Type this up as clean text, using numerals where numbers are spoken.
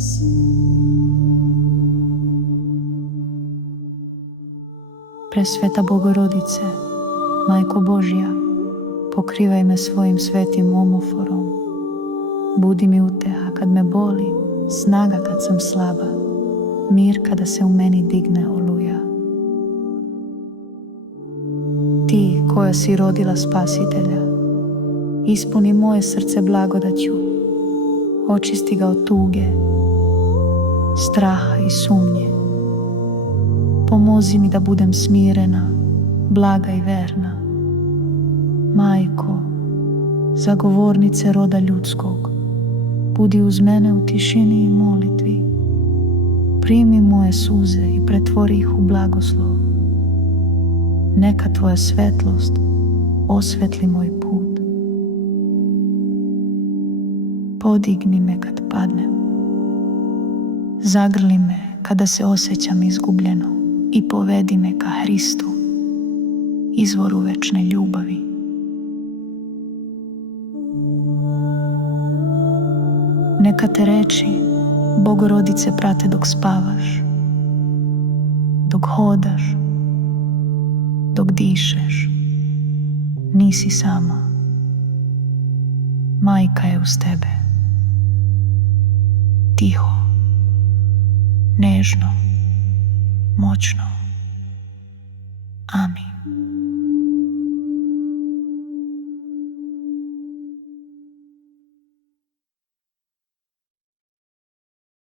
nas. Presveta Bogorodice, Majko Božja, pokrivaj me svojim svetim omoforom. Budi mi uteha kad me boli, snaga kad sam slaba, mir kada se u meni digne oluja. Ti koja si rodila Spasitelja, ispuni moje srce blagodaću, očisti ga od tuge, straha i sumnje. Pomozi mi da budem smirena, blaga i verna. Majko, zagovornice roda ljudskog, budi uz mene u tišini i molitvi. Primi moje suze i pretvori ih u blagoslov. Neka tvoja svetlost osvetli moj put. Podigni me kad padnem. Zagrli me kada se osjećam izgubljeno i povedi me ka Hristu, izvoru večne ljubavi. Neka te reči Bogorodice prate dok spavaš, dok hodaš, dok dišeš. Nisi sama. Majka je uz tebe. Tiho, nežno, moćno. Amin.